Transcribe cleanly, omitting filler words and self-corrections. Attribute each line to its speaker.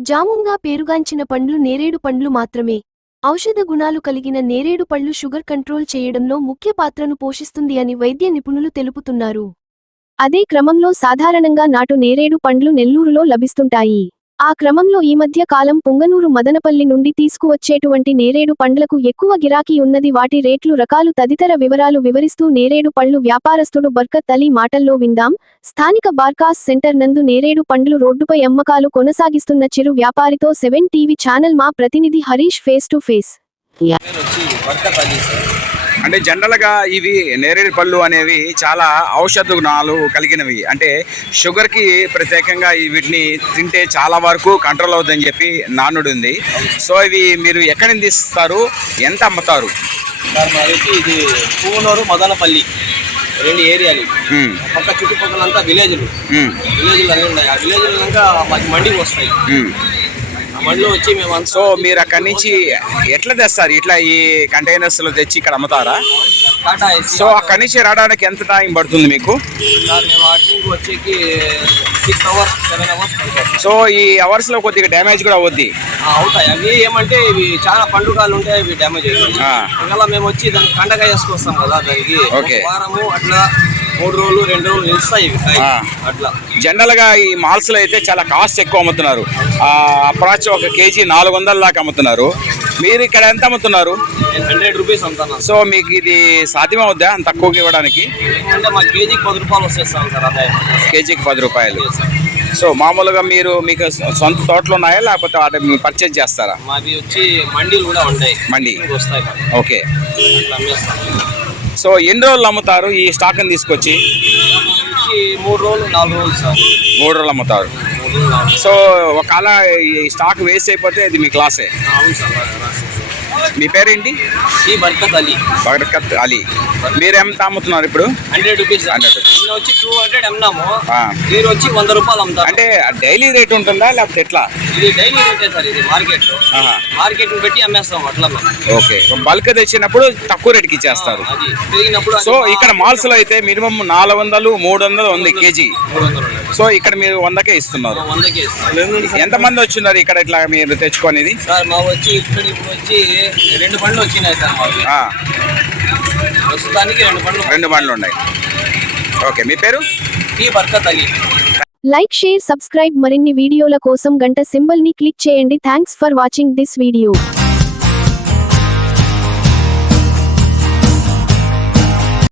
Speaker 1: జాముంగా పేరుగాంచిన పండ్లు నేరేడు పండ్లు మాత్రమే. ఔషధ గుణాలు కలిగిన నేరేడు పళ్ళు షుగర్ కంట్రోల్ చేయడంలో ముఖ్య పాత్రను పోషిస్తుంది అని వైద్య నిపుణులు తెలుపుతున్నారు. అదే క్రమంలో సాధారణంగా నాటు నేరేడు పండ్లు నెల్లూరులో లభిస్తుంటాయి. ఆ క్రమంలో ఈ మధ్య కాలం పొంగనూరు మదనపల్లి నుండి తీసుకువచ్చేటువంటి నేరేడు పండ్లకు ఎక్కువ గిరాకీ ఉన్నది. వాటి రేట్లు, రకాలు తదితర వివరాలు వివరిస్తూ నేరేడు పళ్ళు వ్యాపారస్తుడు బర్కత్ అలీ మాటల్లో విందాం. స్థానిక బార్కాస్ సెంటర్ నందు నేరేడు పండ్లు రోడ్డుపై అమ్మకాలు కొనసాగిస్తున్న చిరు వ్యాపారితో 7 టీవీ ఛానల్ మా ప్రతినిధి హరీష్ ఫేస్ టు ఫేస్.
Speaker 2: అంటే జనరల్గా ఇవి నేరేడు పళ్ళు అనేవి చాలా ఔషధ గుణాలు కలిగినవి. అంటే షుగర్కి ప్రత్యేకంగా వీటిని తింటే చాలా వరకు కంట్రోల్ అవుతుందని చెప్పి నానుడు ఉంది. సో ఇవి మీరు ఎక్కడి నుంచి తీస్తారు, ఎంత అమ్ముతారు?
Speaker 3: ఇది పూనూరు మదనపల్లి రెండు ఏరియాలు, పక్క చుట్టుపక్కలంతా విలేజ్లు అన్నీ ఉన్నాయి. ఆ విలేజ్లు ఇంకా మండికి వస్తాయి. మండిలో వచ్చి మేము
Speaker 2: సో మీరు అక్కడి నుంచి ఎట్లా తెస్తారు? ఇట్లా ఈ కంటైనర్స్ లో తెచ్చి ఇక్కడ అమ్ముతారా? సో అక్కడి నుంచి రావడానికి ఎంత టైం పడుతుంది మీకు?
Speaker 3: వచ్చేకి 6 hours 7 hours.
Speaker 2: సో ఈ అవర్స్ లో కొద్దిగా డ్యామేజ్ కూడా అవుద్ది.
Speaker 3: అవుతాయి. అవి ఏమంటే ఇవి చాలా పండుగలు ఉంటాయి, ఇవి డ్యామేజ్ అవుతాయి. ఒకవేళ మేము వచ్చి దాన్ని కండగా వేసుకొస్తాం కదా, దానికి వారము అట్లా 3 రోజులు 2 రోజులు నిలుస్తాయి అట్లా.
Speaker 2: జనరల్ గా ఈ మాల్స్ లో అయితే చాలా కాస్ట్ ఎక్కువ అమ్ముతున్నారు. అప్రాచ్ 1 కేజీ 400 దాకా అమ్ముతున్నారు. మీరు ఇక్కడ ఎంత అమ్ముతున్నారు?
Speaker 3: 100 రూపీస్ అమ్ముతున్నాను.
Speaker 2: సో మీకు ఇది సాధ్యమవుద్దా అంత తక్కువకి ఇవ్వడానికి?
Speaker 3: అంటే మా కేజీకి 10 రూపాయలు వచ్చేస్తాం సార్. అదే
Speaker 2: కేజీకి 10 రూపాయలు. సో మామూలుగా మీకు సొంత తోటలు ఉన్నాయా లేకపోతే వాటి పర్చేజ్ చేస్తారా?
Speaker 3: మాది వచ్చి మండీలు కూడా ఉంటాయి.
Speaker 2: మండి
Speaker 3: వస్తాయి.
Speaker 2: ఓకే. సో ఎన్ని రోజులు అమ్ముతారు ఈ స్టాక్ని తీసుకొచ్చి?
Speaker 3: 3 రోజులు 4 రోజులు సార్.
Speaker 2: 3 రోజులు అమ్ముతారు. సో ఒకవేళ ఈ స్టాక్ వేస్ట్ అయిపోతే ఇది మీ క్లాసే.
Speaker 3: అవును సార్.
Speaker 2: మీ పేరేంటి? బర్కత్ అలీ. మీరు ఎంత అమ్ముతున్నారు ఇప్పుడు?
Speaker 3: 100 రూపీస్.
Speaker 2: 100 రూపీస్.
Speaker 3: వచ్చి 200 అమ్మినాము. మీరు వచ్చి 100 రూపాయలు అమ్ముతారు.
Speaker 2: అంటే డైలీ రేట్ ఉంటుందా లేకపోతే ఎట్లా?
Speaker 3: ఇది డైలీ రేటే సార్. ఇది మార్కెట్ పెట్టి అమ్మేస్తాం అట్లా.
Speaker 2: ఓకే. బల్క్ తెచ్చినప్పుడు తక్కువ రేట్కి ఇచ్చేస్తారు. సో ఇక్కడ మాల్స్ లో అయితే మినిమం 400 300 ఉంది కేజీ. సో ఇక్కడ మీరు 100కే ఇస్తున్నారు.
Speaker 3: 100కే ఇస్తారు.
Speaker 2: ఎంతమంది వచ్చిన్నారు ఇక్కడ ఇట్లా మీరు తెచ్చుకునేది?
Speaker 3: సార్ మా వచ్చి ఇక్కడ ఇప్పుడు వచ్చి 2 బండ్లు వచ్చినాయి సార్. ప్రస్తుతానికి 2
Speaker 2: బండ్లు ఉన్నాయి. ఓకే. మీ పేరు?
Speaker 3: Barkat Ali.
Speaker 1: Like, share, subscribe. మరిన్ని వీడియోల కోసం గంట సింబల్ ని క్లిక్ చేయండి. Thanks for watching this video.